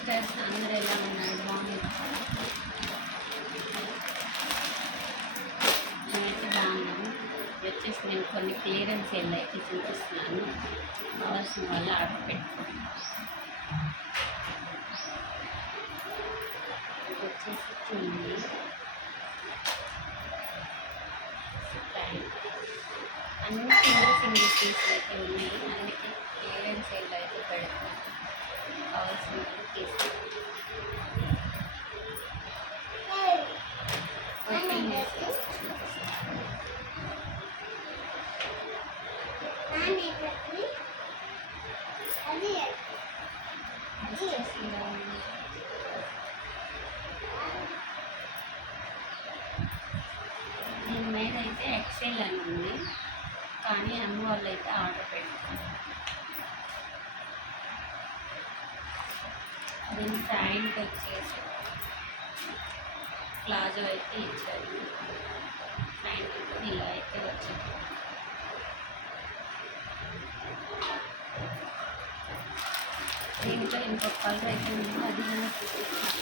సిస్టర్స్ అందరూ ఎలా ఉన్నారు? బాగున్నారు. నేనైతే బాగున్నాను. వచ్చేసి నేను కొన్ని క్లియరెన్స్ సేల్ అయితే చూపిస్తున్నాను. కావాల్సిన వాళ్ళు ఆర్డర్ పెట్టుకోండి. ఇది వచ్చేసి చున్నీ ప్యాంట్ అన్ని సింగిల్ సింగిల్ పీస్ అయితే ఉన్నాయి. అందుకే క్లియరెన్స్ సేల్ అయితే పెడతాను. కావాల్సిన వాళ్ళు తీసుకోండి. ఓపెన్ చేసి దీని మీద అయితే ఎక్సెల్ అని ఉంది, కానీ అమ్మ వాళ్ళు అయితే ఆర్డర్ పెట్టుకున్నారు. దీని ప్యాంట్ వచ్చేసి ప్లాజో అయితే ఇచ్చారు. ప్యాంట్ కూడా ఇలా అయితే వచ్చింది. దీంట్లో ఇంకొక కలర్ అయితే ఉంది, అది కూడా చూపిస్తాను.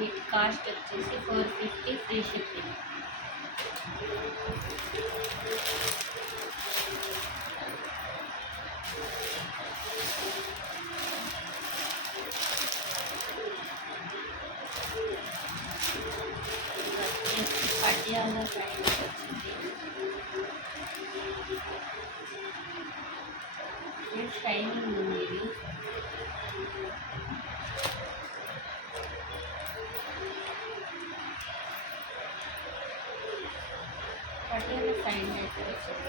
వీటి కాస్ట్ వచ్చేసి 450 ఫ్రీ షిప్పింగ్. పటియాలా ప్యాంట్ వచ్చింది. షైనింగ్ ఉంది. ఇది పటియాలా ప్యాంట్ అయితే వచ్చింది.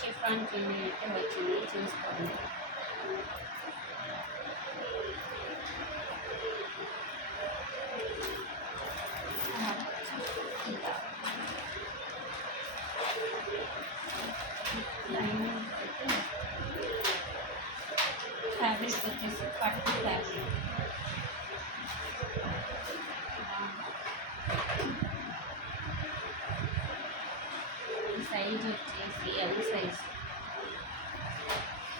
చిఫాన్ చున్నీ అయితే వచ్చింది, చూసుకోండి. లైనింగ్ అయితే ఫ్యాబ్రిక్ వచ్చేసి పట్టు ఫ్యాబ్రిక్. సైజ్ వచ్చేసి ఎల్ సైజ్.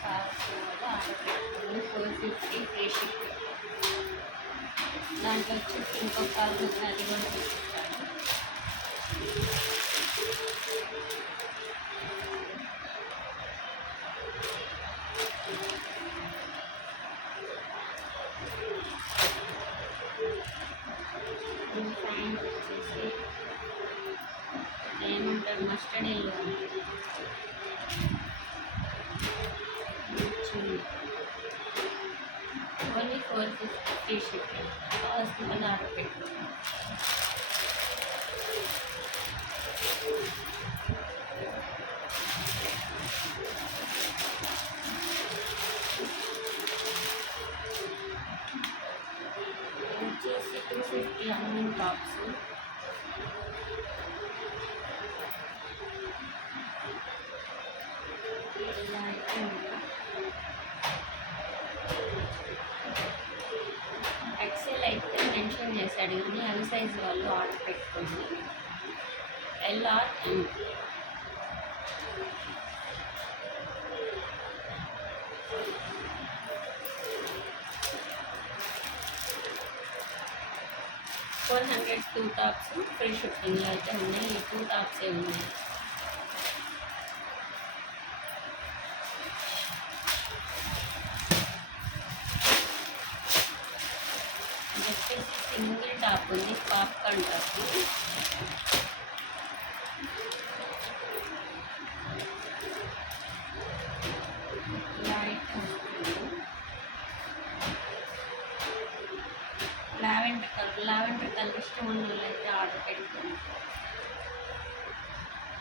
కావాల్సిన వాళ్ళు ఆర్డర్ పెట్టుకోండి. 450 ఫ్రీ షిప్. దాంట్లో వచ్చేసి ఇంకొక కలర్ ఉంది, అది కూడా చూపిస్తాను. ప్యాంట్ వచ్చేసి ఏమంటారు, మస్టర్డ్ ఎల్లో ఓన్లీ 450 షిప్పింగ్. కావాల్సిన వాళ్ళు ఆర్డర్ పెట్టుకోండి. వచ్చేసి 250 అమ్మింగ్ టాప్స్. ఇలా అయితే ఉంది. ఎక్సెల్ అయితే మెన్షన్ చేశాడు, కానీ ఎల్ సైజ్ వాళ్ళు ఆర్డర్ పెట్టుకోండి. ఎల్ఆర్ ఎం. $400 టూ టాప్స్ ఫ్రీ షిప్పింగ్లో అయితే ఉన్నాయి. ఈ 2 టాప్సే ఉన్నాయి. వచ్చేసి సింగిల్ టాప్ ఉంది, పాప్కార్న్ టాప్. ఇలా అయితే వస్తుంది. లావెండర్ కలర్ ఇష్టం ఉన్న వాళ్ళు అయితే ఆర్డర్ పెట్టుకోండి.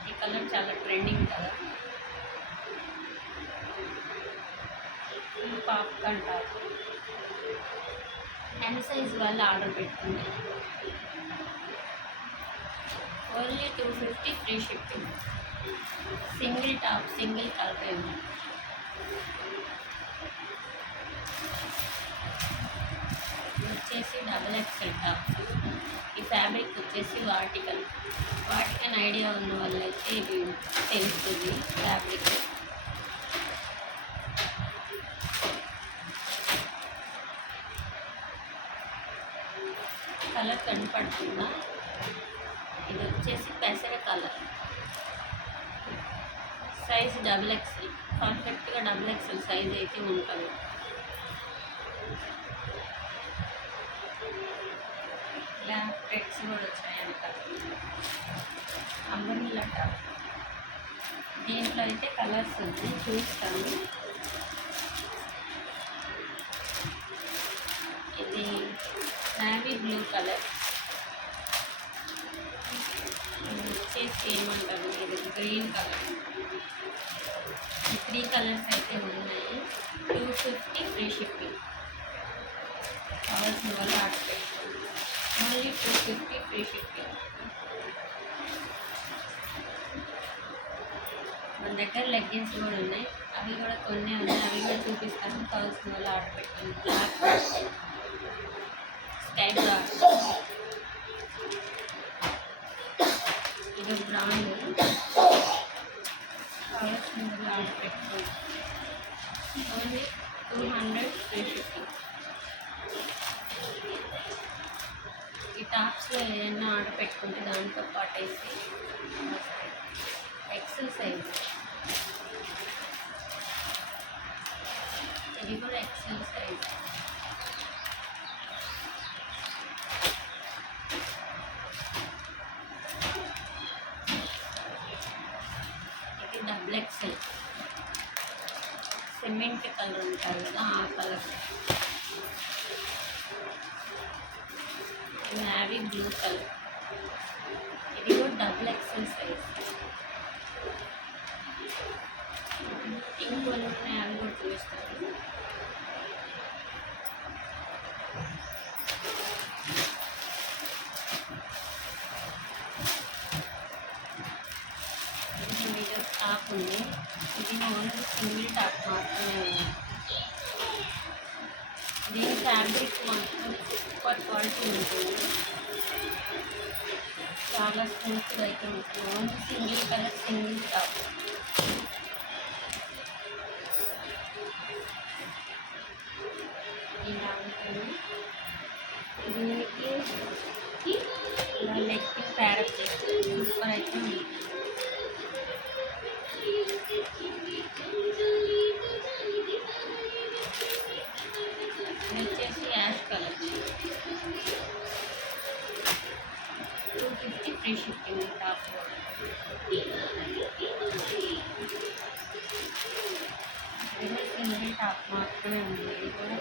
ఈ కలర్ చాలా ట్రెండింగ్ కదా. ఇది పాప్కార్న్ టాప్. ఎం సైజ్ వాళ్ళు ఆర్డర్ పెట్టుకుంది. ఓన్లీ 250 free shipping. Single top, single colour ఉంది. వచ్చేసి డబుల్ ఎక్సెల్ టాప్స్. ఈ ఫ్యాబ్రిక్ వచ్చేసి వాటికన్ ఐడియా ఉన్న వాళ్ళైతే ఇది తెలుస్తుంది ఫ్యాబ్రిక్. కలర్ కనపడుతుందా? ఇది వచ్చేసి పెసర కలర్. Size double XL. పర్ఫెక్ట్గా డబుల్ ఎక్సెల్ సైజ్ అయితే ఉంటుంది. ఇలా ప్రెట్స్ కూడా వచ్చాయి అంటారు. Umbrella top. దీంట్లో అయితే కలర్స్ ఉన్నాయి, చూస్తాను. ఇది నావీ బ్లూ కలర్. ఇది వచ్చేసి ఏమంటారు, ఇది గ్రీన్ కలర్. ఈ 3 కలర్స్ అయితే ఉన్నాయి. 250 ఫ్రీ షిప్పింగ్. కావాల్సిన వాళ్ళు ఆర్డర్ పెట్టుకోండి. ఓన్లీ 250 ఫ్రీ షిప్పింగ్. మన దగ్గర లెగ్గిన్స్ కూడా ఉన్నాయి, అవి కూడా కొన్ని ఉన్నాయి, అవి కూడా చూపిస్తాను. కావాల్సిన వాళ్ళు ఆర్డర్ పెట్టుకోండి. Black sky black. ఇది బ్రాండ్. కావాల్సిన వాళ్ళు ఆర్డర్ పెట్టుకోండి. Only 200 free shipping. ఈ టాప్స్లో ఏదైనా ఆర్డర్ పెట్టుకుంటే దాంతో పాటు వేసి ఎక్సెల్ సైజ్. ఇది కూడా ఎక్సెల్ సైజ్. ఇది డబుల్ ఎక్సెల్. సిమెంట్ కలర్ ఉంటారు కదా, ఆ కలర్. Navy blue colour. ఇది కూడా డబుల్ ఎక్సెల్ సైజ్. ఇంకొన్ని ఉన్నాయి, అవి కూడా చూపిస్తాను. ఇది మీద టాప్ ఉంది. ఇది ఓన్లీ సింగిల్ టాప్ మాత్రమే ఉంది. దీని ఫ్యాబ్రిక్ మాత్రం సూపర్ క్వాలిటీ ఉంటుంది, చాలా స్మూత్గా అయితే ఉంటుంది. Only single colour, single top. ఇలా ఉంటుంది. దీనికి ఇలా లెగ్ ప్యారప్ చేస్తే సూపర్ అయితే ఉంది. ఇది వచ్చేసి ash colour. 250 free shipping top. ఇది కూడా సింగిల్ టాప్ మాత్రమే ఉంది. ఇది కూడా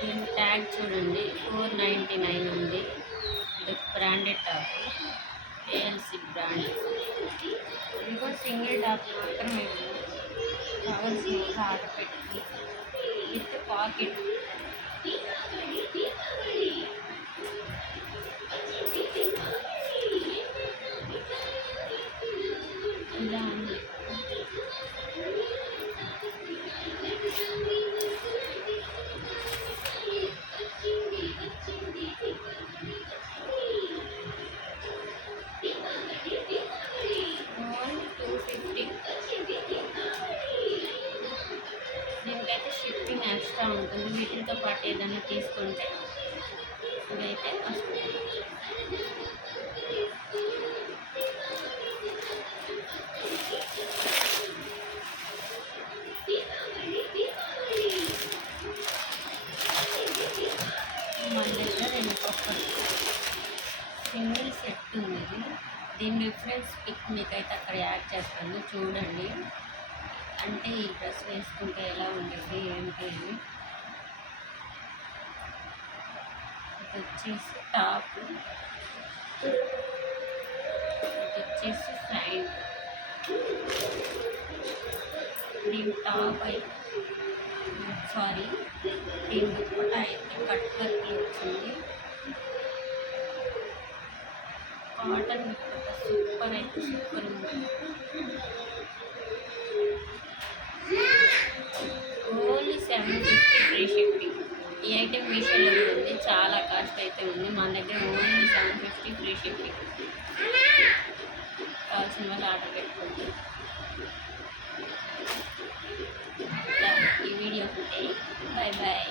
దీని ట్యాగ్ చూడండి, 499 ఉంది. ఇది బ్రాండెడ్ టాప్, ఏఎల్సి బ్రాండ్. ఇది కూడా సింగిల్ టాప్ మాత్రమే ఉంది. కావాల్సిన ఆర్డర్ పెట్టి విత్ పాకెట్. ఇలా ఉంది. ఓన్లీ 250. దీనికైతే షిప్పింగ్ ఎక్స్ట్రా ఉంటుంది. వీటితో పాటు ఏదైనా తీసుకుంటే ఇదైతే వస్తుంది. మన దగ్గర ఇంకొక సింగిల్ సెట్ ఉంది. దీని రిఫరెన్స్ పిక్ మీకైతే అక్కడ యాడ్ చేస్తాను, చూడండి. అంటే ఈ డ్రెస్ వేసుకుంటే ఎలా ఉంటుంది ఏంటి అని. వచ్చేసి టాప్, వచ్చేసి ప్యాంట్. దీని టాప్ అయితే దీని దుప్పట అయితే కట్ వర్క్ వచ్చింది. కాటన్ దుప్పట సూపర్ అయితే సూపర్ ఉంది. ఓన్లీ 750 ఫ్రీ షిప్పింగ్. ఈ ఐటెం మీషోలో ఉంది, చాలా కాస్ట్ అయితే ఉంది. మన దగ్గర ఓన్లీ 750 ఫ్రీ షిప్పింగ్. కావాల్సిన వాళ్ళు ఆర్డర్ పెట్టుకోండి. ఈ వీడియో ఉంటే బాయ్ బాయ్.